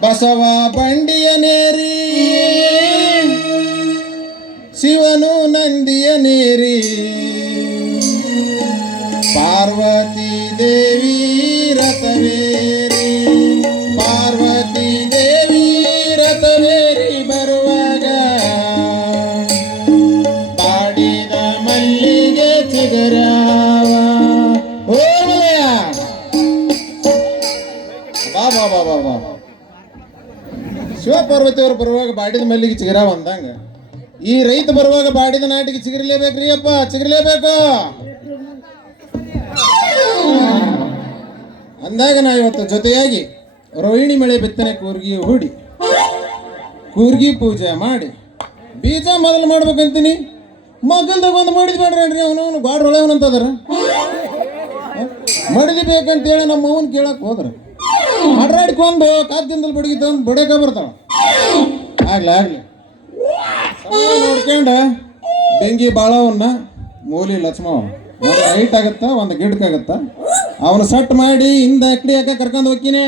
ಬಸವ ಬಂಡಿಯನೇರಿ ಶಿವನು ನಂದಿಯನೇರಿ ಪಾರ್ವತಿ ದೇವಿ ರಥವೇರಿ ಪಾರ್ವತಿ ದೇವಿ ರಥವೇರಿ ಬರುವಾಗ ಪಾಡಿದ ಮಲ್ಲಿಗೆ ಚಿಗರಾವ ಹೋಗಲಯ ಬಾ ಬಾ ಬಾ ಬಾ ಬಾ ಶಿವಪಾರ್ವತಿ ಅವರು ಬರುವಾಗ ಬಾಡಿದ ಮಲ್ಲಿಗೆ ಚಿಗರ ಅಂದಂಗ ಈ ರೈತ ಬರುವಾಗ ಬಾಡಿದ ನಾಟಿಗೆ ಚಿಗಿರ್ಲೇಬೇಕ್ರಿ ಅಪ್ಪ ಚಿಗಿರ್ಲೇಬೇಕು ಅಂದಾಗ ನಾ ಇವತ್ತು ಜೊತೆಯಾಗಿ ರೋಹಿಣಿ ಮಳೆ ಬಿತ್ತನೆ ಕೂರ್ಗಿ ಹೂಡಿ ಕೂರ್ಗಿ ಪೂಜೆ ಮಾಡಿ ಬೀಜ ಮೊದಲು ಮಾಡ್ಬೇಕಂತೀನಿ ಮಗಲ್ದಾಗ ಒಂದು ಮಡಿದ್ ಬೇಡ್ರಿ ಅವನು ಗಾಡ್ರೊಳವನಂತದಾರ ಮಡಿದಿ ಬೇಕಂತೇಳಿ ನಮ್ಮ ಅವನ್ ಕೇಳಕ್ ಹೋದ್ರ ಅಡ್ರಾಡ್ಕೊಂಡು ಕಾದ್ದಿಂದಲ್ ಬಡಗಿತ ಬಡಕ ಬರ್ತಾವ ಆಗ್ಲಿ ಆಗ್ಲಿ ನೋಡ್ಕೊಂಡ ಬೆಂಕಿ ಬಾಳವನ್ನ ಮೂಲಿ ಲಕ್ಷ್ಮವ ಒಂದು ಹೈಟ್ ಆಗತ್ತ ಒಂದು ಗಿಡಕ್ಕಾಗತ್ತ ಅವನು ಸಟ್ ಮಾಡಿ ಹಿಂದ ಅಕ್ಕಡಿ ಯಾಕ ಕರ್ಕೊಂಡು ಹೋಗ್ತೀನಿ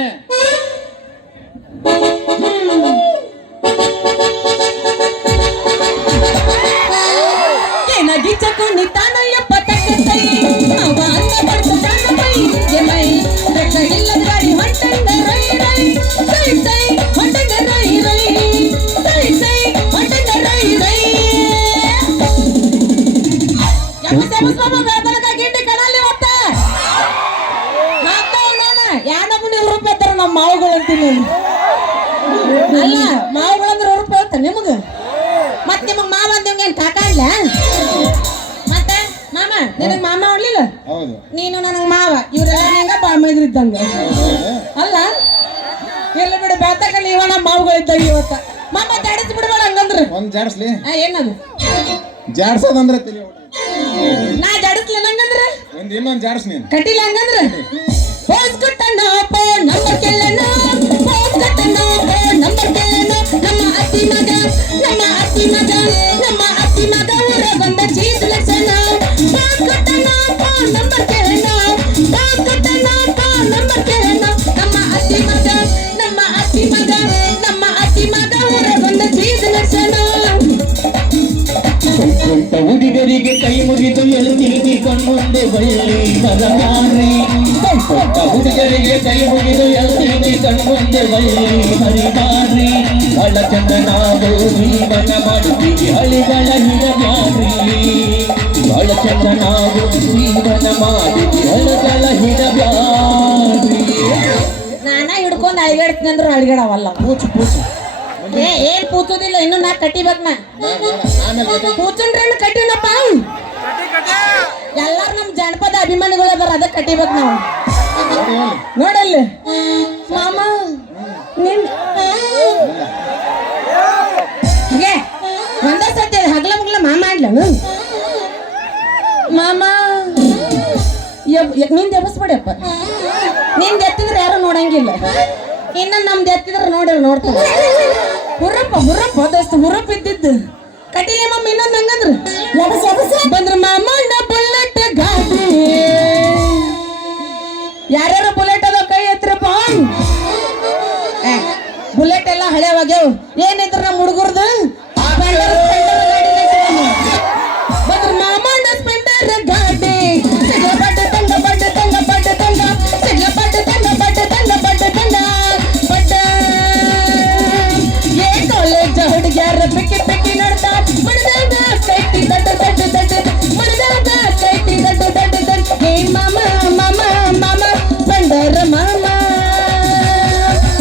ನಮ್ಮ ಮಾವುಗಳು ಅಂತೀನಿ ಅಲ್ಲ ಮಾವುಗಳಂದ್ರೆ ರೂಪಾಯಿ ನಿಮಗ ಮತ್ ನಿಮಗ್ ಮಾವ ಅಂದಿವ್ಗೆ ಏನ್ ಕಾಕ ಇಲ್ಲ ಮತ್ತೆ ಮಾಮ ನಿನಗ್ ಮಾಮ ಹೊಡ್ಲಿಲ್ಲ ನೀನು ನನಗ್ ಮಾವ ಇವ್ರೆಲ್ಲ ಹೆಂಗ ಬಾಳ್ಮೈದ್ರಿದ್ದಂಗ ಅಲ್ಲ ಎಲ್ಲ ಬಿಡು ಬೇತಕಲ್ಲಿ ಇವ ನಮ್ಮ ಮಾವುಗಳಿದ್ದಂಗ ಇವತ್ತ ಮಾಮ ಜಾಡಿಸಿ ಬಿಡ್ಬೇಡ ಹಂಗಂದ್ರ ಒಂದ್ ಜಾಡ್ಸ್ಲಿ ಏನದು ಜಾಡ್ಸೋದಂದ್ರ ನಾ ಜಾಡಿಸ್ಲಿ ಹಂಗಂದ್ರ ಇನ್ನೊಂದ್ ಜಾಡ್ಸ್ ನೀನ್ ಕಟ್ಟಿಲ್ಲ ಹಂಗಂದ್ರ ಹೋಸ್ಕೊಟ್ಟಣ್ಣ ನಂಬರ್ ಕೇಳಣ್ಣ ಹೋಸ್ಕೊಟ್ಟಣ್ಣ ನಂಬರ್ ಕೇಳಣ್ಣ ನಮ್ಮ ಅತ್ತಿ ಮಗ ನಮ್ಮ ಅತ್ತಿ ಮಗ ನಮ್ಮ ಅತ್ತಿ ಮಗ ಊರ ಬಂದ ಚೀಸ್ ಲಕ್ಷಣ ಹೋಸ್ಕೊಟ್ಟಣ್ಣ ನಂಬರ್ ಕೇಳಣ್ಣ ಹೋಸ್ಕೊಟ್ಟಣ್ಣ ನಂಬರ್ ಕೇಳಣ್ಣ ನಮ್ಮ ಅತ್ತಿ ಮಗ ನಮ್ಮ ಅತ್ತಿ ಮಗ ನಮ್ಮ ಅತ್ತಿ ಮಗ ಊರ ಬಂದ ಚೀಸ್ ಲಕ್ಷಣ ಹುಡುಗರಿಗೆ ಕೈ ಮುಗಿದು ಎಲ್ಲಿ ಕಣ್ಣುಂದೆ ಬಳ್ಳಿ ಮರಮಾರಿ ಹುಡುಗರಿಗೆ ಕೈ ಮುಗಿದು ಎಲ್ಲಿ ಕಣ್ಣುಂದೆ ಬಳ್ಳಿ ಹರಿಮಾರಿ ಹಳ ಚಂದ ನಾವು ಜೀವನ ಮಾಡುತ್ತೀವಿ ಹಳಿಗಳ ಹಿಡಬ್ಯಾರಿ ಹಳ ಚಂದ ನಾವು ಜೀವನ ಮಾಡಿದ್ವಿ ಹಳಗಳ ಹಿಡಬ್ಯಾರಿ ನಾನ ಹಿಡ್ಕೊಂಡು ಅಳಿಗಾಡ್ತೀನಿ ಅಂದ್ರು ಅಳಿಗಾಡವಲ್ಲ ಪೂಚು ಪೂಚು ಏನ್ ಪೂಚೋದಿಲ್ಲ ಇನ್ನು ನಾ ಕಟ್ಟಿಬೇಕ್ ನಾ ಪೂಚನ್ರಿ ಕಟ್ಟಿನಪ್ಪ ಎಲ್ಲಾರು ನಮ್ ಜನಪದ ಅಭಿಮಾನಿಗಳು ಅದಾರ ಅದ ಕಟ್ಟಿಬೇಕ್ ನಾವು ನೋಡಲ್ಲಿ ಮಾಮ ನಿನ್ ಒಂದ ಸತ್ಯ ಹಗ್ಲ ಮುಗ್ಲ ಮಾಮ ಆಗ್ಲನು ಮಾಮ ನಿಂದ ಎಬಸ್ಬೇಡಪ್ಪ ನಿಂದ ಎತ್ತಿದ್ರೆ ಯಾರು ನೋಡಂಗಿಲ್ಲ ಇನ್ನ ನಮ್ದು ಎತ್ತಿದ್ರೆ ನೋಡ್ತಾರ ಹುರ್ರಪ್ಪ ದೋಸ್ತ ಹುರ್ರಪ್ಪ ಇದ್ದಿದ್ದು ಕಟ್ಟಿಲೆ ಮಮ್ಮ ಇನ್ನೊಂದು ಹಂಗಂದ್ರ ಬಂದ್ರ ಮಾಮಣ್ಣ ಬುಲೆಟ್ ಗಾಡಿ ಯಾರ್ಯಾರು ಬುಲೆಟ್ ಅದ ಕೈ ಎತ್ತಿರಪ್ಪ ಬುಲೆಟ್ ಎಲ್ಲ ಹಳೆವಾಗ್ಯಾವ ಏನಿದ್ರ ನಮ್ಮ ಹುಡುಗರ್ದು ಬಂದ್ರ ಮಾಮಣ್ಣ ಸ್ಪೆಂಡರ್ ಗಾಡಿ ತಂಗ ಬಡ್ಡ ತಂಗ ಬಡ್ಡ ತಂಗ ಸಿಡ್ಲ ಬಡ್ಡ ತಂಗ ಬಡ್ಡ ತಂಗ ಬಡ್ಡ ತಂಗ ಬಡ್ಡ ಏ ಕಾಲೇಜ್ ಹುಡುಗ್ಯಾರ ಬೆಕ್ಕಿ ನಡ್ತಾ ಮಣದಾಗ ಕೈಟಿ ದಡ್ಡ ದಡ್ಡ ದಡ್ಡ ಮಣದಾಗ ಕೈಟಿ ದಡ್ಡ ದಡ್ಡ ದಡ್ಡ ಹೇ ಮಾಮ ಮಾಮ ಮಾಮ ಬಂಡರ ಮಾಮ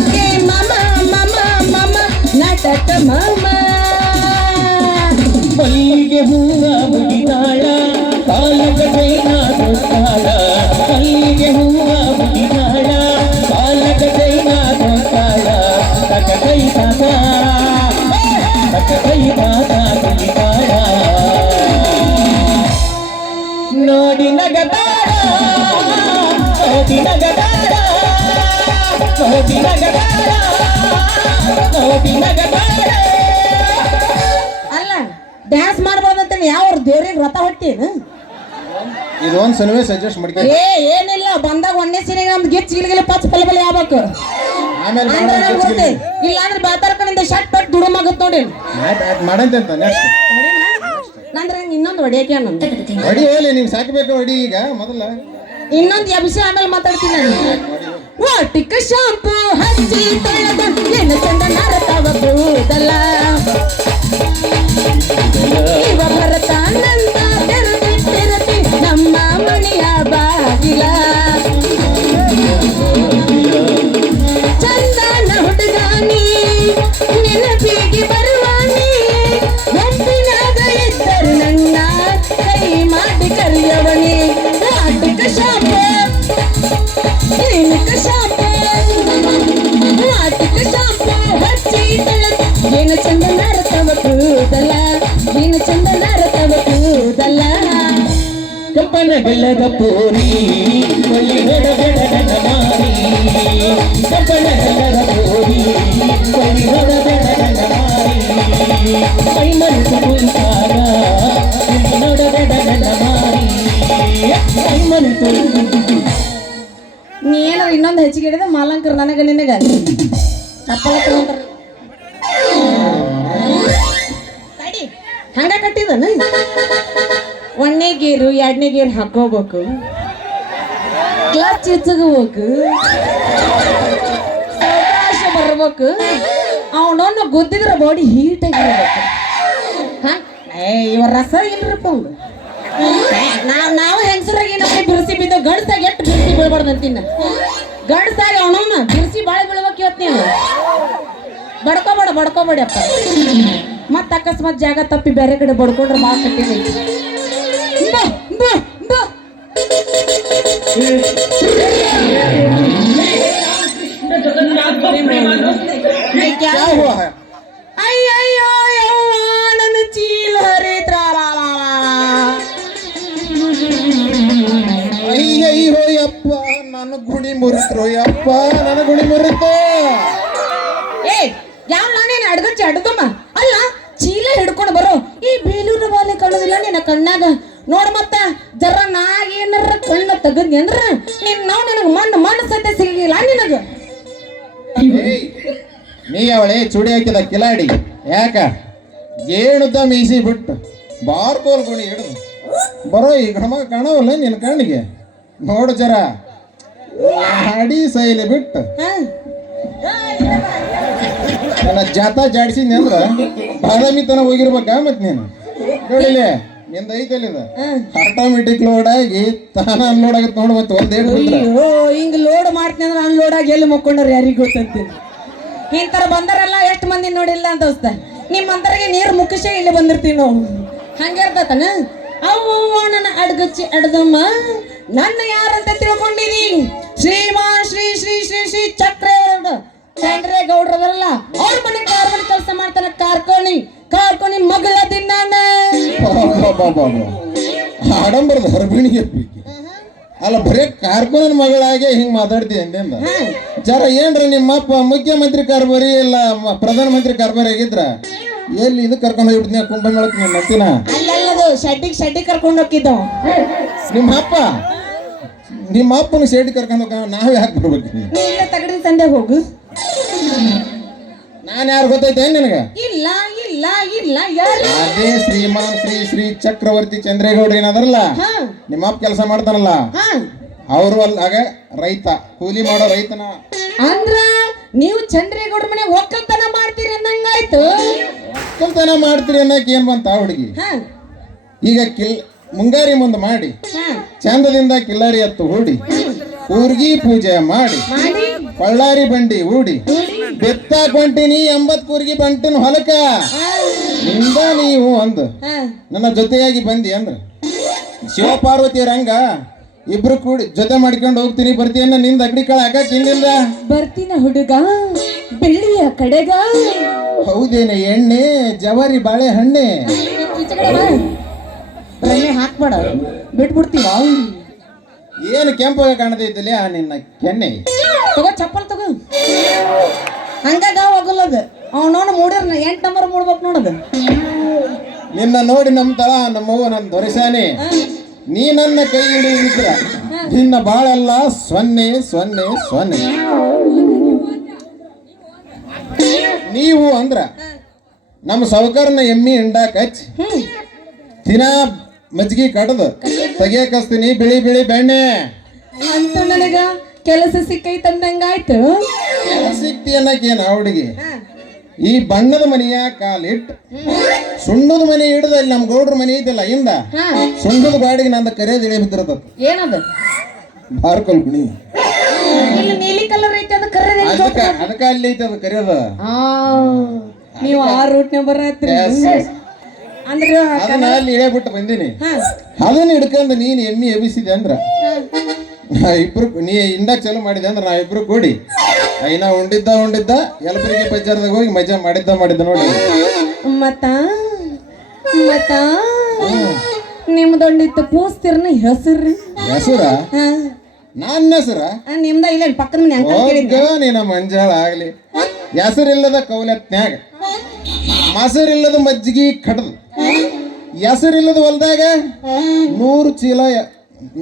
ಹೇ ಮಾಮ ಮಾಮ ಮಾಮ ನಾಟಕ ಮಾಮ ಮಲ್ಲಿಗೆ ಹೂವ ಮುಗಿದಾಳ ಕಾಲಕ ಕೈನ ತೊಟ್ಟಾಳ ಮಲ್ಲಿಗೆ ಹೂವ ಮುಗಿದಾಳ ಕಾಲಕ ಕೈನ ತೊಟ್ಟಾಳ ತಕ ಕೈ ತಾತ ಕುಳಿತಾಳ ನೋಡಿ ನಗದಾಳ ನೋಡಿ ನಗದಾಳ ನೋಡಿ ನಗದಾಳ ನೋಡಿ ನಗದಾಳ ಅಲ್ಲ ಡ್ಯಾನ್ಸ್ ಮಾಡ್ಬೋದಂತ ಯಾವ ದೇವ್ರಿಗೆ ವ್ರತ ಹೊಟ್ಟೇನು ಇದೊಂದು ಸನ್ನಿವೇಶ ಅಡ್ಜಸ್ಟ್ ಮಾಡ್ಕೊ ಏನಿಲ್ಲ ಬಂದಾಗ ಒಂದೇ ಸೀರೆಗೆ ನಮ್ದು ಗಿಚ್ಚ ಗಿಲಿಗಿಲಿ ಪಚ್ ಪಲಬಲಿ ಆಗ್ಬೇಕು ಆಮೇಲೆ ಅಂದ್ರೆ ನಂಗ್ ಗೊತ್ತೇ. ಇಲ್ಲ ಅಂದ್ರೆ ಬಾತಾರ್ಕಣಿಂದ ಶರ್ಟ್ ಪಟ್ ದುಡುಮಾಗತ್ ನೋಡಿ ಮಾಡಂತ ನೆಕ್ಸ್ಟ್ ನಂದ್ರ ಇನ್ನೊಂದು ಹೊಡಿಯಕ್ಕೆ ನಂದು ಹೊಡಿ ಹೇಳಿ ನೀವು ಸಾಕಬೇಕು ಹೊಡಿ ಈಗ ಮೊದಲ ಇನ್ನೊಂದು ವಿಷಯ ಆಮೇಲೆ ಮಾತಾಡ್ತೀನಿ ನಾನು ವಾಟಿಕ ಶಾಂಪು ಹಚ್ಚಿ ತೊಳೆದ ಏನು ಚಂದ ನಾರತಾವ ಕೂದಲ ಇವ ಭರತಾನಂದ ತೆರದಿ ನಮ್ಮ ಮನೆಯ ಬಾಗಿಲ ಚಂದನ ಹುಡುಗಾನಿ ನೆನಪಿಗೆ ಬರುವಾನಿ ಒಪ್ಪಿನಾಗ ಇದ್ದರು ನನ್ನ ಕೈ ಮಾಡಿ ಕರೆಯವನಿ ವಾಟಿಕ ಶಾಂಪು ಕ್ಲಿನಿಕ ಶಾಂಪು ವಾಟಿಕ ಶಾಂಪು ಹಚ್ಚಿ ತೊಳೆದ ಏನು ಚಂದ ನಾರತವ ಕೂದಲ ಏನು ಚಂದ ನಾರತವ ಕೂದಲ ಕಂಪನ ಬೆಲ್ಲದ ಪೂರಿ ಒಳ್ಳೆ ಹೊಡಬೆಡ ನನ್ನ ಮಾರಿ ಕಂಪನ ಬೆಲ್ಲದ ಪೂರಿ ಒಳ್ಳೆ ಹೊಡಬೆಡ ನನ್ನ ಮಾರಿ ಮೈ ಮನಸ್ಸು ಕುಂತಾಗ ನೋಡಬೇಡ ನನ್ನ ಮಾರಿ ಮೈ ಮನಸ್ಸು ನೀ ಏನಾರ ಇನ್ನೊಂದು ಹೆಚ್ಚಿಗೆ ಹಿಡಿದ ಮಾಲಂಕರ್ ನನಗ ನಿನಗ ಚಪ್ಪಲ ತಗೊಂಡ್ರ ತಡಿ ಹಂಗ ಕಟ್ಟಿದನ ಒಂದನೇ ಗೇರು ಎರಡನೇ ಗೇರ್ ಹಾಕೋಬೇಕು ಕ್ಲಚ್ ಹೆಚ್ಚಗಬೇಕು ಅವಕಾಶ ಬರ್ಬೇಕು ಅವನವನ್ನ ಗೊತ್ತಿದ್ರ ಬಾಡಿ ಹೀಟ್ ಆಗಿರ್ಬೇಕು ಇವ ರಸ ಇಲ್ರಪ್ಪ ಅವ್ನು ನಾವು ಹೆಂಗಸರಾಗಿ ನಮಗೆ ಬಿರ್ಸಿ ಬಿದ್ದು ಗಂಡಸಾಗಿ ಎಷ್ಟು ಬಿರ್ಸಿ ಬೀಳ್ಬಾರ್ದು ಅಂತೀನ ಗಂಡಸಾಗಿ ಅವನವನ್ನ ಬಿರ್ಸಿ ಬಾಳೆ ಬೀಳ್ಬೇಕು ಇವತ್ತು ನೀನು ಬಡ್ಕೋಬೇಡಿ ಅಪ್ಪ ಮತ್ತೆ ಅಕಸ್ಮಾತ್ ಜಾಗ ತಪ್ಪಿ ಬೇರೆ ಕಡೆ ಬಡ್ಕೊಂಡ್ರೆ ಭಾಳ ಕಟ್ಟಿದೈತಿ ಬಾ ಬಾ ಬಾ क्या हुआ है ಅಯ್ಯಯ್ಯೋ ಯವ್ವ ನನ್ನ ಚೀಲ ಹರಿದ್ರಾಲ ಅಯ್ಯಯ್ಯೋ ಯಪ್ಪ ನನ್ನ ಗುಡಿ ಮುರಿತ್ರು ಯಪ್ಪ ನನ್ನ ಗುಡಿ ಮುರಿತು ಏ ಯಾವ ನಾನೇನು ಅಡ್ಗಚ್ಚಿ ಅಡ್ದಮ್ಮ ಅಲ್ಲ ಚೀಲ ಹಿಡ್ಕೊಂಡು ಬರೋ ಈ ಬೇಲೂರು ಬಾಲೆ ಕಾಣೋದಿಲ್ಲ ನಿನ್ನ ಕಣ್ಣಾಗ ನೋಡ ಮತ್ತ ಜರ ನಾಗೇನಾರ ಕಣ್ಣ ತೆಗದ್ನಿ ಅಂದ್ರ ನೀನ್ ನಾವು ನನಗೆ ಮಣ್ಣು ಸದ್ಯ ಸಿಗಿಲ್ಲ ನಿನಗ ಏಯ್, ನೀ ಅವಳೆ ಚುಡಿ ಹಾಕಿದ ಕಿಲಾಡಿ ಯಾಕ ಏಣುದ್ದ ಮೀಸಿ ಬಿಟ್ಟು ಬಾರ್ಕೋಲ್ ಗುಣಿ ಹಿಡಿದು ಬರೋ ಈ ಗಣಮ ಕಾಣವಲ್ಲ ನಿನ್ನ ಕಣ್ಣಿಗೆ ನೋಡು ಜರ ಹಾಡಿ ಸೈಲಿ ಬಿಟ್ಟು ನನ್ನ ಜಾತ ಜಾಡಿಸಿದ್ನಿ ಅಂದ್ರ ಬಾದಾಮಿ ತನ ಹೋಗಿರ್ಬೇಕ ಮತ್ ನೀನು ನೋಡಿಲೆ ನಿಂದ ಐತಲ್ಲ ಇದು ಆಟೋಮೆಟಿಕ್ ಲೋಡ್ ಆಗಿ ತಾನ ಅನ್ಲೋಡ್ ಆಗತ್ ನೋಡು ಮತ್ತೆ ಒಂದೇಟ್ ಬಿಟ್ರ ಅಯ್ಯೋ ಹಿಂಗ್ ಲೋಡ್ ಮಾಡ್ತೀನಿ ಅಂದ್ರೆ ಅನ್ಲೋಡ್ ಆಗಿ ಎಲ್ಲಿ ಮುಕ್ಕೊಂಡ್ರ ಯಾರಿಗ ಗೊತ್ತಂತೀನಿ ಇಂತರ ಬಂದರೆಲ್ಲ ಎಷ್ಟು ಮಂದಿ ನೋಡಿಲ್ಲ ಅಂತ ದೋಸ್ತ ನಿಮ್ಮಂತರಿಗೆ ನೀರು ಮುಗಿಸೇ ಇಲ್ಲಿ ಬಂದಿರ್ತೀವಿ ನಾವು ಹಂಗೆ ಇರ್ತತನ ಅವ್ವ ನನ್ನ ಅಡ್ಗಚ್ಚಿ ಅಡ್ದಮ್ಮ ನನ್ನ ಯಾರಂತ ತಿಳ್ಕೊಂಡಿದಿ ಶ್ರೀಮಾನ್ ಶ್ರೀ ಶ್ರೀ ಶ್ರೀ ಶ್ರೀ ಚಂದ್ರೇಗೌಡ್ರದಲ್ಲ ಅವ್ರ ಮನೆ ಕಾರ್ಮಣಿ ಕೆಲಸ ಮಾಡ್ತಾನೆ ಕಾರ್ಕೋನಿ ಮಗಳ ದಿನ್ನಾನ ಆಡಂಬರದ ಹೊರಬಿಣಿಗೆ ಅಲ್ಲ ಬರೇ ಕಾರ್ಕುನನ್ ಮಗಳಾಗೆ ಹಿಂಗ್ ಮಾತಾಡ್ತೀವಿ ಅಂದಿಂದ ಜರ ಏನ್ರ ನಿಮ್ಮಪ್ಪ ಮುಖ್ಯಮಂತ್ರಿ ಕಾರ್ಬಾರಿ ಇಲ್ಲ ಪ್ರಧಾನಮಂತ್ರಿ ಕಾರ್ಬಾರಿ ಆಗಿದ್ರ ಎಲ್ಲಿ ಇದು ಕರ್ಕೊಂಡು ಹೋಗ್ಬಿಡ್ತೀನಿ ಕುಂಭಮೇಳಕ್ಕೆ ನೀನು ನಟ್ಟಿನ ಅಲ್ಲಲ್ಲದು ಶೆಡ್ಡಿಗೆ ಕರ್ಕೊಂಡು ಹೋಗಿದ್ದವ ನಿಮ್ಮ ಅಪ್ಪನ ಶೆಡ್ ಕರ್ಕೊಂಡು ಹೋಗ ನಾವ್ ಯಾಕೆ ಬರ್ಬೇಕು ನೀ ಇಲ್ಲ ತಗಡಿನ ತಂದೆ ಹೋಗು ನಾನು ಯಾರು ಗೊತ್ತೈತೆ ನಿನಗ ಇಲ್ಲ ಇಲ್ಲ ಇಲ್ಲ ಯಾರು ಅದೇ ಶ್ರೀಮಾನ್ ಶ್ರೀ ಶ್ರೀ ಚಕ್ರವರ್ತಿ ಚಂದ್ರೇಗೌಡ್ರ ಏನದಾರಲ್ಲ ಹಾ ನಿಮ್ಮ ಅಪ್ಪ ಕೆಲಸ ಮಾಡ್ತಾನಲ್ಲ ಹಾ ಅವರು ಅಲ್ಲಾಗ ರೈತ ಕೂಲಿ ಮಾಡೋ ರೈತನ ಅಂದ್ರ ನೀವು ಚಂದ್ರೇಗೌಡ್ರ ಮನೆ ಒಕ್ಕಲ್ತನ ಮಾಡ್ತೀರಿ ಅಂದಂಗಾಯ್ತು ಒಕ್ಕಲ್ತನ ಮಾಡ್ತೀರಿ ಅನ್ನಕ್ಕೆ ಏನ್ ಬಂತ ಹುಡುಗಿ ಹಾ ಈಗ ಮುಂಗಾರಿ ಮುಂದೆ ಮಾಡಿ ಹಾ ಚಂದದಿಂದ ಕಿಲ್ಲಾರಿ ಹತ್ತು ಹೂಡಿ ಕೂರ್ಗಿ ಪೂಜೆ ಮಾಡಿ ಮಾಡಿ ಕೊಳ್ಳಾರಿ ಬಂಡಿ ಹೂಡಿ ಬೆತ್ತಾಕೊಂಟಿನಿ 80 ಕೂರ್ಗಿ ಬಂಟಿನ ಹೊಲಕ ನಿಂದ ನೀವು ಅಂದು ಹಾ ನನ್ನ ಜೊತೆಯಾಗಿ ಬಂದಿ ಅಂದ್ರ ಶಿವಪಾರ್ವತಿ ರಂಗ ಇಬ್ರು ಕೂಡಿ ಜೊತೆ ಮಾಡ್ಕೊಂಡು ಹೋಗ್ತೀನಿ ಬರ್ತೀಯನ್ನ ನಿಂದ ಅಗ್ಡಿ ಕಾಳ ಹಾಕಕ್ ಹಿಂದಿಂದ ಬರ್ತೀನ ಹುಡುಗ ಬೆಳ್ಳಿಯ ಕಡೆಗ ಹೌದೇನೆ ಎಣ್ಣೆ ಜವಾರಿ ಬಾಳೆಹಣ್ಣೆ ಬೆಣ್ಣೆ ಹಾಕ್ಬೇಡ ಬಿಟ್ಬಿಡ್ತೀವ ಏನು ಕೆಂಪಾಗ ಕಾಣತೈತಿಲ್ಲ ನಿನ್ನ ಕೆನ್ನೆ ತಗೋ ಚಪ್ಪಲ್ ತಗೋ ಹಂಗಾಗ ಹೋಗಲ್ಲದ ಅವನವನು ಮೂಡಿರ್ 8 ನಂಬರ್ ಮೂಡ್ಬೇಕು ನೋಡದು ನಿನ್ನ ನೋಡಿ ನಮ್ಮ ತಳ ನಮ್ಮವ್ವ ನನ್ನ ದೊರೆಸಾನೆ ನೀ ನನ್ನ ಕೈ ಹಿಡಿದಿದ್ರ ನಿನ್ನ ಬಾಳೆಲ್ಲ ಸೊನ್ನೆ ಸೊನ್ನೆ ಸೊನ್ನೆ. ನೀವು ಅಂದ್ರ ನಮ್ಮ ಸಾವುಕಾರನ ಎಮ್ಮಿ ಹಿಂಡಾಕ ಹಚ್ಚಿ ದಿನ ಮಜ್ಜಿಗೆ ಕಡ್ದು ತೆಗಿಯಕಸ್ತೀನಿ ಬಿಳಿ ಬಿಳಿ ಬೆಣ್ಣೆ ಅಂತೂ ನನಗ ಕೆಲಸ ಸಿಕ್ಕೈತಂದಂಗಾಯ್ತು. ಸಿಕ್ತಿ ಅನ್ನಕೇನ ಹುಡುಗಿ ಈ ಬಣ್ಣದ ಮನೆಯ ಕಾಲಿಟ್ಟು ಸುಣ್ಣದ ಮನೆ ಹಿಡ್ದ ಇಲ್ಲಿ ನಮ್ಮ ಗೌಡ್ರ ಮನೆ ಐತಿಲ್ಲ ಹಿಂದ ಸುಣ್ಣದ ಬಾಡಿಗೆ ನಂದು ಕರೆಯದ ಇಳಿ ಬಿದ್ದಿರತ್ತ. ಏನದು ಬಾರ್ಕೊಲ್ ಗುಣಿ ಇಲ್ಲಿ ನೀಲಿ ಕಲರ್ ಐತಿ ಅದು ಕರ್ರೆ ಅದಕ್ಕ ಅಲ್ಲಿ ಐತಿ ಅದು ಕರೆಯದ. ನೀವು ಆ ರೂಟ್ ನಂಬರ್ ಅಂದ್ರೆ ಅದನ್ನ ಅಲ್ಲಿ ಇಳೆ ಬಿಟ್ಟು ಬಂದೀನಿ. ಅದನ್ನ ಹಿಡ್ಕೊಂಡು ನೀನ್ ಎಮ್ಮಿ ಎಬ್ಬಿಸಿದೆ ಅಂದ್ರ ನಾ ಇಬ್ರು ನೀ ಹಿಂಡಕ್ ಚಾಲು ಮಾಡಿದೆ ಅಂದ್ರೆ ನಾ ಇಬ್ರು ಕೂಡಿ ಐನಾ ಉಂಡಿದ್ದ ಎಲ್ಬರಿಗೆ ಬಜಾರ್ದಾಗ ಹೋಗಿ ಮಜಾ ಮಾಡಿದ್ದ ನೋಡಿ. ಮತ್ತ ಮತ್ತ ನಿಮ್ದೊಂದಿತ್ತು ಪೂಸ್ತಿರ್ನ ಹೆಸರು ಹೆಸರ ನನ್ನ ಹೆಸರ ನಿಮ್ದ ಇಲ್ಲ ಪಕ್ಕದ ಮನೆ ಅಂಕಲ್ ನೀನ ಮಂಜಾಳ ಆಗ್ಲಿ ಹೆಸರಿಲ್ಲದ ಕೌಲತ್ನ್ಯಾಗ ಮೊಸರಿಲ್ಲದ ಮಜ್ಜಿಗೆ ಕಡದು ಹೆಸರಿಲ್ಲದ ಹೊಲ್ದಾಗ 100 ಚೀಲ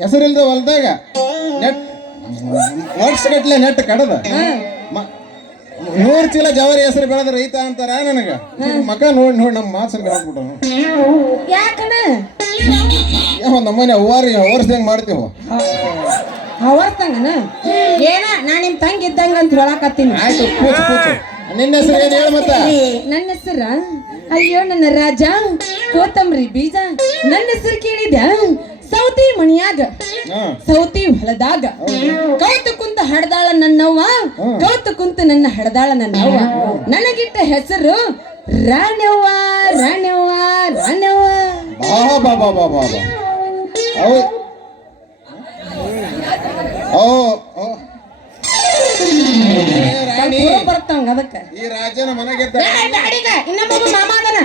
ಹೆಸರಿಲ್ಲದ ಹೊಲ್ದಾಗ ನೆಟ್ ವರ್ಷಗಟ್ಲೆ ನೆಟ್ ಕಡದ 100 ಚೀಲ ಜವಾರಿ ಹೆಸರು ಬೆಳೆದ ರೈತ ಅಂತಾರ ನನಗ. ಮಕ ನೋಡಿ ನಮ್ಮ ಮಾಸರ್ ಹಾಕ್ಬಿಟ್ಟು ಯಾಕನ ನಮ್ಮನೆ ವರ್ಷದಂಗ ಮಾಡ್ತೇವ ಅವರ್ತಂಗನ ಏನ ನಾ ನಿಮ್ ತಂಗಿ ಇದ್ದಂಗ ಅಂತ ಹೇಳಕತ್ತೀನಿ. ಆಯ್ತು ಕೂಚು ಕೂಚು ನಿನ್ನ ಹೆಸರು ಏನು ಹೇಳ ಮತ್ತ? ನನ್ನ ಹೆಸರ ಅಯ್ಯೋ ನನ್ನ ರಾಜ ಕೋತಂಬರಿ ಬೀಜ. ನನ್ನ ಹೆಸರು ಕೇಳಿದ್ಯಾ? ಸೌತಿ ಮಣಿಯಾಗ ಸೌತಿ ಹೊಲದಾಗ ಕೌತು ಕುಂತ ಹಡದಾಳ ನನ್ನವ್ವ, ಕೌತು ಕುಂತ ನನ್ನ ಹಡದಾಳ ನನ್ನವ್ವ. ನನಗಿಟ್ಟ ಹೆಸರು ರಾಣವ್ವ ರಾಣವ್ವ ರಾಣವ್ವ. ಬರ್ತಂಗ ಅದಕ್ಕ ಈ ರಾಜನ ಮನೆಗೆದ್ದ ಇನ್ನೊಬ್ಬ ಮಾಮ ಅದನ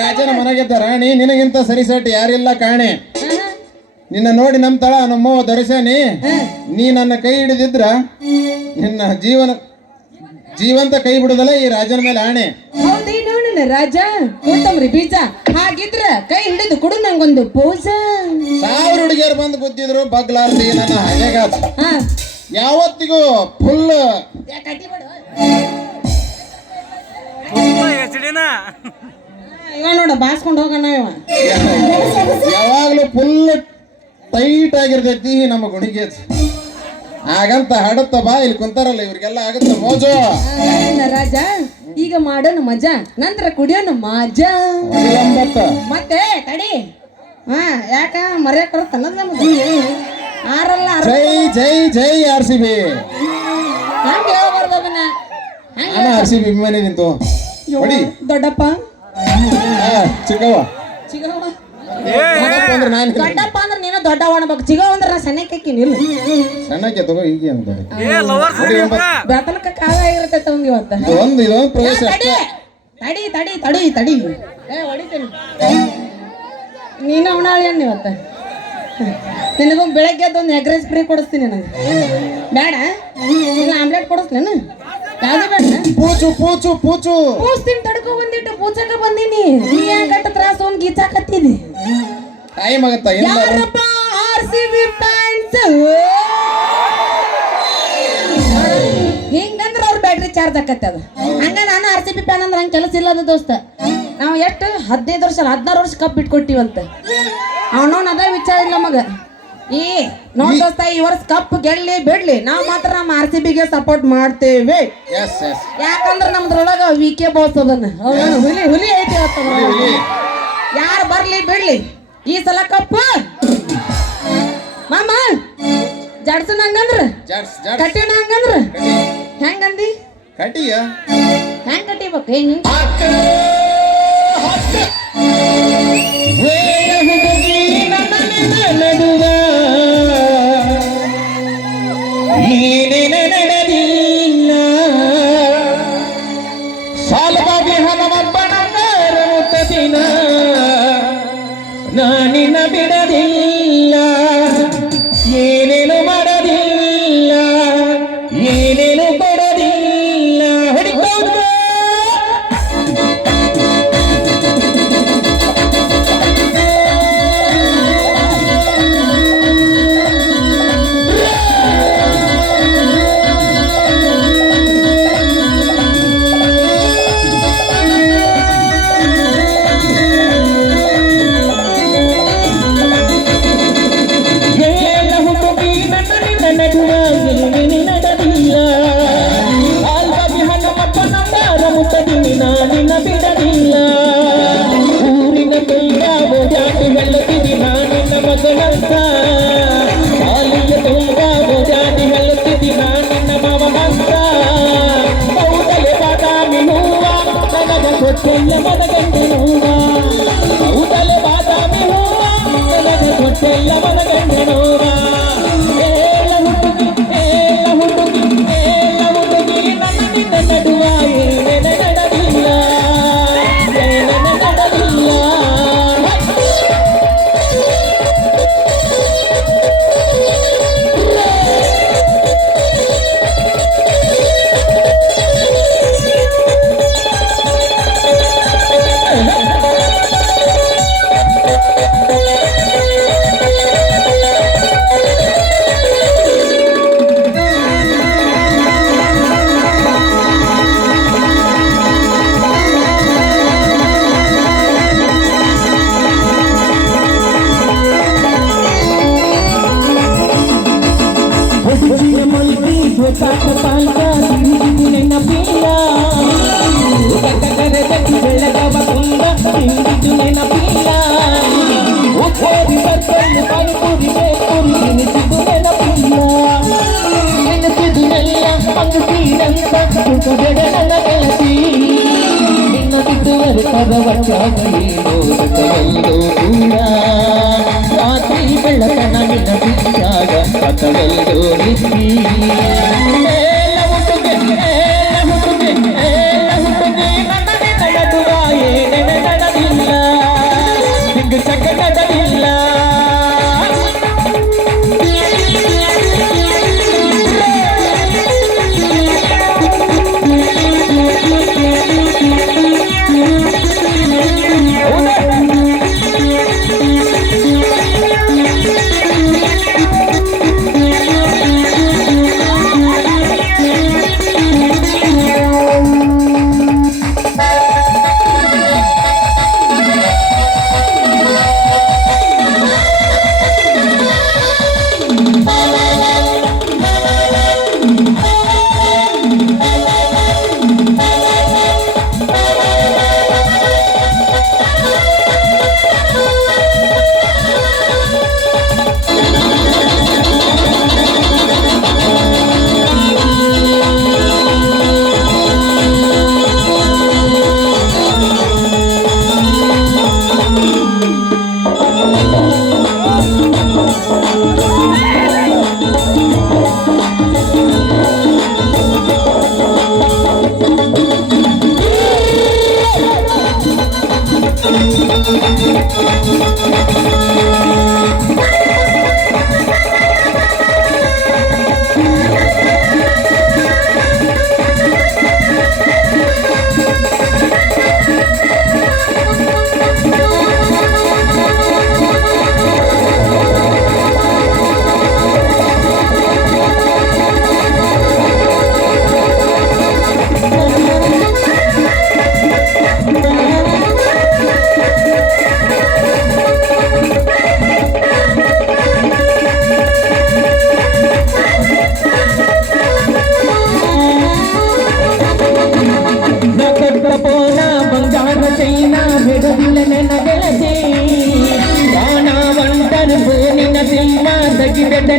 ರಾಜನ ಮನೆಗೆದ್ದ ರಾಣಿ ನಿನಗಿಂತ ಸರಿಸಾಟಿ ಯಾರಿಲ್ಲ ಕಾಣೆ. ನಿನ್ನ ನೋಡಿ ನಮ್ಮ ತಳ ನಮ್ಮವ್ವ ದೊರೆಸಾನಿ. ನೀ ನನ್ನ ಕೈ ಹಿಡಿದಿದ್ರ ನಿನ್ನ ಜೀವಂತ ಕೈ ಬಿಡುದಲ್ಲ ಈ ರಾಜನ ಮೇಲೆ ಆಣೆ. ಹೌದೇನೋ ನನ್ನ ರಾಜ ಕೋತಂಬರಿ ಬೀಜ. ಹಾಗಿದ್ರ ಕೈ ಹಿಡಿದು ಕೊಡು ನಂಗೊಂದು ಪೂಜ. 1000 ಹುಡುಗಿಯರು ಬಂದು ಕೂತಿದ್ರು ಬಗ್ಲಾರ್ದಿ ನನ್ನ ಹಗೆಗಾದ ಯಾವತ್ತಿಗೂ ಫುಲ್ ಇವ ನೋಡ ಬಾಸ್ಕೊಂಡ್ ಹೋಗೋಣ. ಇವ ಯಾವಾಗ್ಲೂ ಫುಲ್ ಟೈಟ್ ಆಗಿರ್ತೈತಿ ನಮ್ಮ ಗುಣಿಗೆ. ಹಾಗಂತ ಹಡತ್ತ ಬಾ ಇಲ್ಲಿ ಕುಂತಾರಲ್ಲ ಇವ್ರಿಗೆಲ್ಲ ಆಗತ್ತ ಮೋಜು. ರಾಜ ಈಗ ಮಾಡೋಣ ಮಜಾ, ನಂತರ ಕುಡಿಯೋಣ ಮಾಜಾ. ಮತ್ತೆ ತಡಿ ಯಾಕ ಮರ್ಯಾಕ ಬರುತ್ತಲ್ಲ ನಮ್ಗೆ ಆರಲ್ಲ. ಜೈ ಜೈ ಜೈ RCB. ಹಂಗ ಹೇಳ್ಬಾರ್ದು ಅದನ್ನ. ನಾನು RCB ಅಭಿಮಾನಿ ನಿಂತು ಹೊಡಿ. ದೊಡ್ಡಪ್ಪ ಚಿಕ್ಕವ್ವ ಚಿಗವ್ವ ಅಂದ್ರೆ ನಾನು ದೊಡ್ಡಪ್ಪ ಅಂದ್ರೆ ನೀನು ದೊಡ್ಡವ ಅನ್ಬೇಕು. ಚಿಗವ್ ಅಂದ್ರೆ ನಾ ಸಣ್ಣಕ್ಕೆ ನಿಲ್ಲ ಸಣ್ಣಕ್ಕೆ ತಗೋ ಹೀಗೆ ಅಂತ ಬೆತನಕ ಕಾಲ ಆಗಿರ್ತೈತೆ ಅವ್ನಿಗೆ ಇವತ್ತ. ಇದೊಂದು ಪ್ರವೇಶ ತಡಿ ತಡಿ ತಡಿ ತಡಿ ತಡಿ ಹೊಡಿತೀನಿ. ನೀನು ಅವನಾಳಿ ಅಣ್ಣ ಇವತ್ತ. ನಿನಗೂ ಬೆಳಗ್ಗೆ ಒಂದು ಎಗ್ ರೈಸ್ ಫ್ರೀ ಕೊಡಿಸ್ತೀನಿ. ನನಗೆ ಬೇಡ ಇಲ್ಲ ಆಮ್ಲೆಟ್ ಕೊಡಿಸ್ಲೇನು? ಯಾವ್ದು ಬೇಡ. ಪೂಚು ಪೂಚು ಪೂಚು ಪೂಸ್ತೀನಿ ತಡ್ಕೊ ಬಂದಿಟ್ಟು ಪೂಜಾಕ ಬಂದೀನಿ. ನೀ ಯಾಕಟ್ಟ ತ್ರಾಸ ಒಂದು ಗೀಚಾಕತ್ತೀನಿ. ಟೈಮ್ ಆಗತ್ತ. ಯಾರಪ್ಪ RCB ಫ್ಯಾನ್ಸ್ ಹಿಂಗಂದ್ರ ಅವ್ರ ಬ್ಯಾಟ್ರಿ ಚಾರ್ಜ್ ಆಕತ್ತೆ. ಅದು ಹಂಗ ನಾನು RCB ಫ್ಯಾನ್ ಅಂದ್ರೆ ಹಂಗೆ ಕೆಲಸ ಇಲ್ಲ ಅದು ದೋಸ್ತ. ನಾವು ಎಷ್ಟು 15 ವರ್ಷ 16 ವರ್ಷ ಕಪ್ ಬಿಟ್ಕೊಟ್ಟಿವಂತ. ಅವನವನ್ ಅದ ವಿಚಾರ ಇಲ್ಲ ಮಗ. ನೋಡ್ ದೋಸ್ತ ಈ ವರ್ಷ ಕಪ್ ಗೆಲ್ಲಿ ಬಿಡ್ಲಿ ನಾವು ಮಾತ್ರ ನಮ್ಮ RCB ಗೆ ಸಪೋರ್ಟ್ ಮಾಡ್ತೇವೆ. ಯಾಕಂದ್ರೆ ನಮ್ದ್ರೊಳಗ VK ಬಾಸ್ ಅದನ್ನ ಹುಲಿ ಹುಲಿ ಐತಿ. ಯಾರು ಬರ್ಲಿ ಬಿಡ್ಲಿ ಈ ಸಲ ಕಪ್ ಮಾಮ ಜಡ್ಸನ್ ಹಂಗಂದ್ರ ಕಟ್ಟಿನ ಹಂಗಂದ್ರ ಹೆಂಗಂದಿ ಕಟಿಯ ಹೆಂಗ್ ಕಟ್ಟಿಬೇಕು ಹೆಂಗ್ ನಾನಿನ ಬಿಡದಿಲ್ಲ, ಏನೇನು ಮಾಡದಿಲ್ಲ, ಏನೇನು ಕೊಡದಿಲ್ಲ. ಹೊಡಿಕೊಂಡು ಕೊಟ್ಟೆಲ್ಲ ಮನಗಂಡ ನೋವ ಹೌದಲೆ ಬಾದಾಮಿ ಹೂವ ನನಗೆ ಕೊಟ್ಟೆಲ್ಲ ಮನಗಂಡ ನೋವ ಏಳ ಹುಡುಗಿ ನನ್ನ ನಿನ್ನ ನಡುವ ಏನೇನ ನಡೆದಿಲ್ಲ ಏನೇನ ನಡೆದಿಲ್ಲ ರಾತ್ರಿ ಬೆಳಕನ ಬಿಟ್ಟಾಗ ಪಥವಲ್ಲು ನಿಂತಿ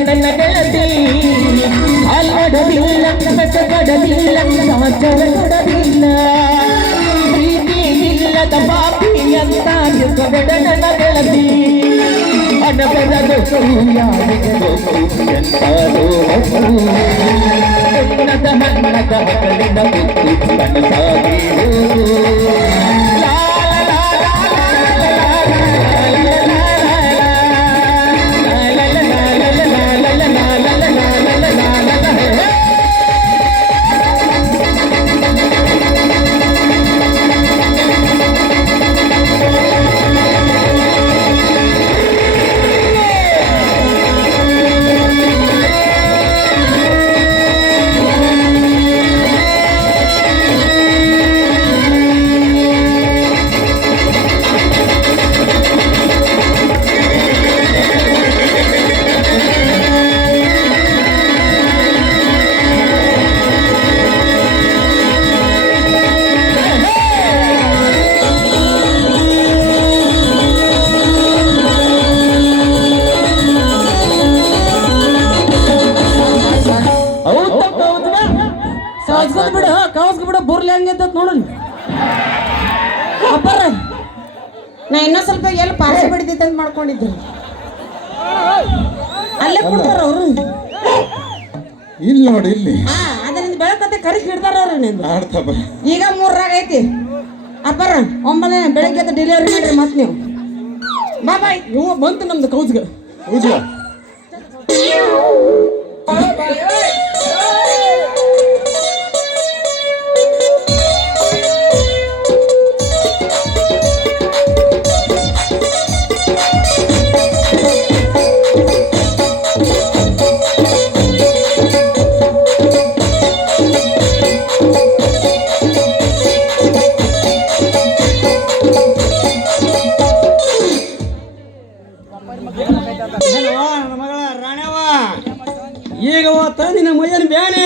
ನನ್ನ ಗೆಳತಿ ಅಲ್ಲಡದಿಲ್ಲ ಕಟಕಡದಿಲ್ಲ ಸಹಚರ ಕೊಡದಿಲ್ಲ ಪ್ರೀತಿ ಇಲ್ಲದ ಪಾಪಿ ಅಂತ ಯುಗವೆಡ ನನ್ನ ಗೆಳತಿ ಅನಬೆರದ ಯಾರಿಗೆ ಎಂತೋ ಉನ್ನತ ಮನ್ನದ ಮಕ್ಕಳಿನ ಮುತ್ತು ಕನಸಾಗಿರು ಕಾವಸ್ಕೊಂಡ್ ಬಿಡ ಬುರ್ಲಿ ಹಂಗೆ ನೋಡಲಿ ಅಪ್ಪರ ನಾ ಇನ್ನೊಂದ್ ಸ್ವಲ್ಪ ಎಲ್ಲಿ ಪಾರ್ಸಿ ಬಿಡ್ತೈತೆ ಅಂತ ಮಾಡ್ಕೊಂಡಿದ್ದೆ ಅಲ್ಲೇ ಕೊಡ್ತಾರ ಅವರು ಇಲ್ಲಿ ನೋಡಿ ಇಲ್ಲಿ ಅದರಿಂದ ಬೆಳಕತ್ತೆ ಕರಿಸಿ ಹಿಡ್ತಾರ ಅವ್ರು ನಿಂದು ಆಡ್ತಪ್ಪ ಈಗ 3 ಐತಿ ಅಪ್ಪರ ಒಮ್ಮನೆ ಬೆಳಗ್ಗೆ ಎದ್ದು ಡೆಲಿವರಿ ಮಾಡ್ರಿ ಮತ್ತೆ ನೀವು ಬಾಯ್ ಇವ ಬಂತು ನಮ್ದು ಕೌಜ್ಗ ಪೂಜ ನನ್ನ ಮಗಳ ರಾಣೆವ ಈಗ ಹೋತ ನಿನ್ನ ಮೈಯನ್ ಬ್ಯಾನೆ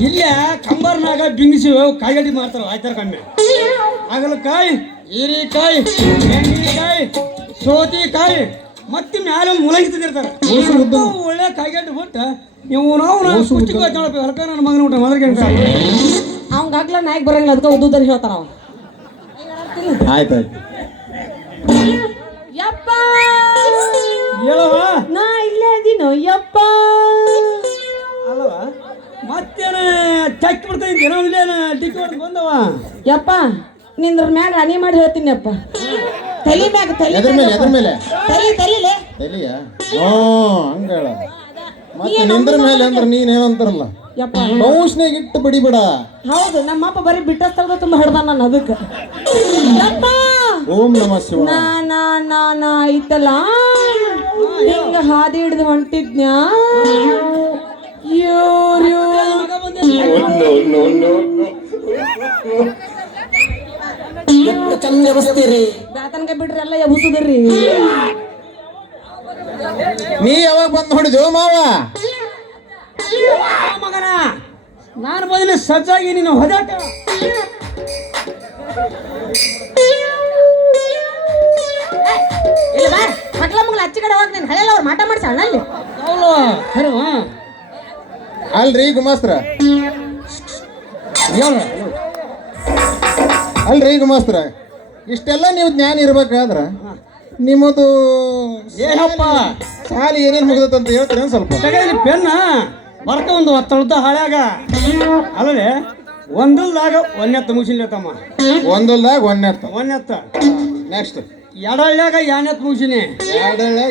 ಇಲ್ಲ ಕಂಬರ್ನಾಗ ಬಿಂಗಿಸಿ ಕಾಯಿಗಡ್ಡಿ ಮಾಡ್ತಾರ ಆಯ್ತಾರ ಕಮ್ಮಿ ಹಾಗಲಕಾಯಿ ಹೀರಿಕಾಯಿ ಬೆಂಡಿಕಾಯಿ ಸೋತಿಕಾಯಿ ಮತ್ತೆ ಮ್ಯಾಲ ಮುಲಂಗಿ ತಂದಿರ್ತಾರೆ ಒಳ್ಳೆ ಕಾಯಿಗಡ್ಡಿ ಬಿಟ್ಟು ನೀವು ನಾವು ಪುಷ್ಟಿಕ ಹೊಲಕ ನನ್ನ ಮಗನ ಊಟ ಮದ್ರಗಂಟ ಅವಂಗಾಗ್ಲ ನಾಯಕ್ ಬರಂಗಿಲ್ಲ ಅದಕ್ಕೆ ಉದ್ದುದರ್ ಹೇಳ್ತಾರ ಅವ ಆಯ್ತಾಯ್ತು ಯಪ್ಪ ಹೇಳವ ನಾ ಇಲ್ಲೇ ಅದೀನೋ ಯಪ್ಪ ಅಲ್ಲವ ಮತ್ತೇನ ಚಕ್ ಬಿಡ್ತಾ ಇದ್ದೇನೋ ಇಲ್ಲೇನ ಡಿಕ್ಕಿ ಹೊಡೆದು ಬಂದವ ಯಪ್ಪ ನಿಂದ್ರ ಮ್ಯಾಗ ಹನಿ ಮಾಡಿ ಹೇಳ್ತೀನಿ ಅಪ್ಪ ತಲಿ ಮ್ಯಾಗ ಎದ್ರ ಮೇಲೆ ಎದ್ರ ಮೇಲೆ ತಲಿಲೆ ತಲಿಯ ಹಂಗಳ ಮತ್ತೆ ನಿಂದ್ರ ಮೇಲೆ ಅಂದ್ರೆ ನೀನೇನಂತಾರಲ್ಲ ಯಪ್ಪ ಬೌಸ್ನಾಗ ಇಟ್ಟು ಬಡಿಬೇಡ ಹೌದು ನಮ್ಮಪ್ಪ ಬರೀ ಬಿಟ್ಟಸ್ತದ ತುಂಬ ಹಿಡ್ದ ನಾನು ಅದಕ್ಕೆ ಯಪ್ಪ ಓಂ ನಮಃ ಶಿವ ನಾ ನಾ ನಾ ನಾ ಐತಲ್ಲ ಹಿಂಗ ಹಾದಿ ಹಿಡ್ದು ಹೊಂಟಿದ್ನ್ಯಾ ಯೋರ್ಯೋ ಬ್ಯಾತನ್ಕ ಬಿಡ್ರಿ ಎಲ್ಲ ಎಬ್ಸುದ್ರಿ ನೀ ಯಾವಾಗ ಬಂದ್ ನೋಡಿದ್ಯೋ ಮಾವ ಮಗನ ನಾನು ಬಂದಿನ ಸಜ್ಜಾಗಿ ನೀನು ಹೊದಾಟ ಇಲ್ಲ ಬಾ ಮಕ್ಳ ಮಗ್ಳ ಅಚ್ಚಿ ಕಡೆ ಹೋಗಿ ನೀನು ಹಳೆಲ್ಲ ಅವ್ರು ಮಾಟ ಮಾಡ್ಸಣ್ಣ ಅಲ್ಲಿ ಅವಳು ಖರೇವ ಅಲ್ರಿ ಗುಮಾಸ್ತ್ರ ಹೇಳು ಅಲ್ರಿ ಗುಮಾಸ್ತ್ರ ಇಷ್ಟೆಲ್ಲ ನೀವು ಜ್ಞಾನ ಇರ್ಬೇಕಾದ್ರ ನಿಮ್ಮದು ಏನಪ್ಪ ಶಾಲೆ ಏನೇನು ಮುಗ್ದತ್ತಂತ ಹೇಳ್ತೀರ ಸ್ವಲ್ಪ ತಗಲಿ ಪೆನ್ನ ಬರ್ಕ ಒಂದು ಒತ್ತಳದ ಹಳ್ಯಾಗ ಅಲ್ಲದೆ ಒಂದಲ್ದಾಗ ಒಂದೆತ್ತ ಮುಗಿಸಿಲ್ಲ ತಮ್ಮ ಒಂದಲ್ದಾಗ ಒಂದೆತ್ತ ಒಂದೆತ್ತ ನೆಕ್ಸ್ಟ್ ಎಡಳ್ಯಾಗ ಎರಡನೆತ್ತ ಮುಗಿಸಿನಿ ಎರಡೇಳೆ